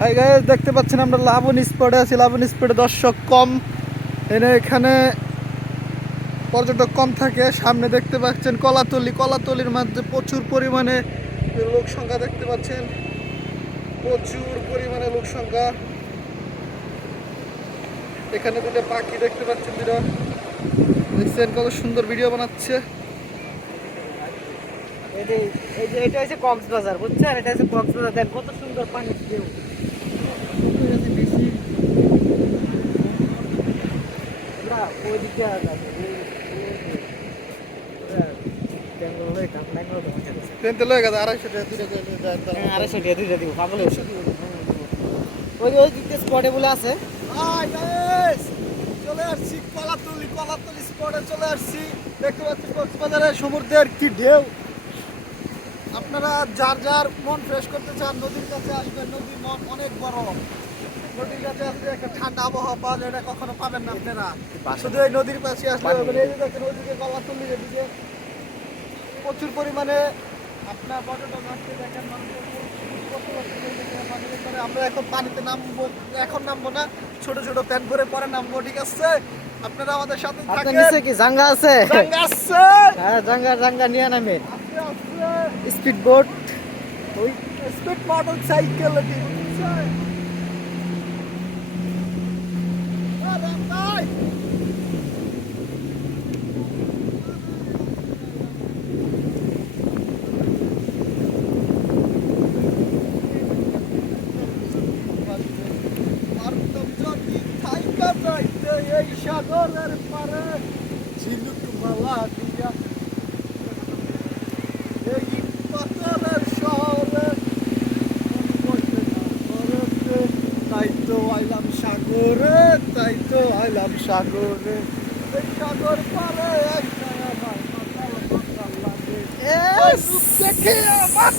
Hi guys, দেখতে পাচ্ছেন আমরা লাবণ স্পটে আছি। লাবণ স্পটে দর্শক কম, এখানে পর্যটক কম থাকে। সামনে দেখতে পাচ্ছেন কলাতলি, কলাতলির মধ্যে প্রচুর পরিমাণে লোক সংখ্যা দেখতে পাচ্ছেন, প্রচুর পরিমাণে লোক সংখ্যা। এখানে দুটো পাখি দেখতে পাচ্ছেন, দুটো দেখছেন কত সুন্দর ভিডিও বানাচ্ছে। এটা হচ্ছে কক্সবাজার, বুঝছেন? এটা হচ্ছে কক্সবাজার, দেখ কত সুন্দর পানির ঢেউ। বেশি আমরা ওইদিকে ট্রেনতে লয়ে গেছে 250 টাকা, 2 টাকা 250 টাকা দুইটা দিব, পাগলের ওই ওই দিকে স্পটে বলে আছে। হাই গাইস, চলে আসছি কলাতলি, কলাতলি স্পটে চলে আসছি। দেখতে পাচ্ছেন কক্সবাজারের সমুদ্রের কি ঢেউ। আপনারা যার যার মন ফ্রেশ করতে চান নদীর কাছে আসবেন। নদীর মন অনেক বড়, নদীর কাছে আসলে একটা ঠান্ডা আবহাওয়া পাওয়া যায়, এটা কখনো পাবেন না আপনারা। শুধু এই নদীর পাশে আসলে হবে না। এই যে দেখেন ওইদিকে কলাতলি, এদিকে প্রচুর পরিমাণে আপনার পর্যটক আসছে। দেখেন মানুষের আমরা এখন পানিতে নামবো, এখন নামবো না, ছোট ছোট প্যান্ট পরে পরে নামবো, ঠিক আছে? আপনারা আমাদের সাথে থাকেন। নিচে কি জাঙ্গা আছে? জাঙ্গা আছে, হ্যাঁ, জাঙ্গা জাঙ্গা নিয়ে নামে। আছে স্পিড বোট, ওই স্পিড মোটর সাইকেল এই সাগরের পারে ঝিনুক মালা দিয়া, এই পাথরের শহরে তাই তো আইলাম সাগরে, তাই তো আইলাম সাগরে। এই সাগর পারে একটা আমার মাতাল মাতাল লাগে। রূপ দেখে আমার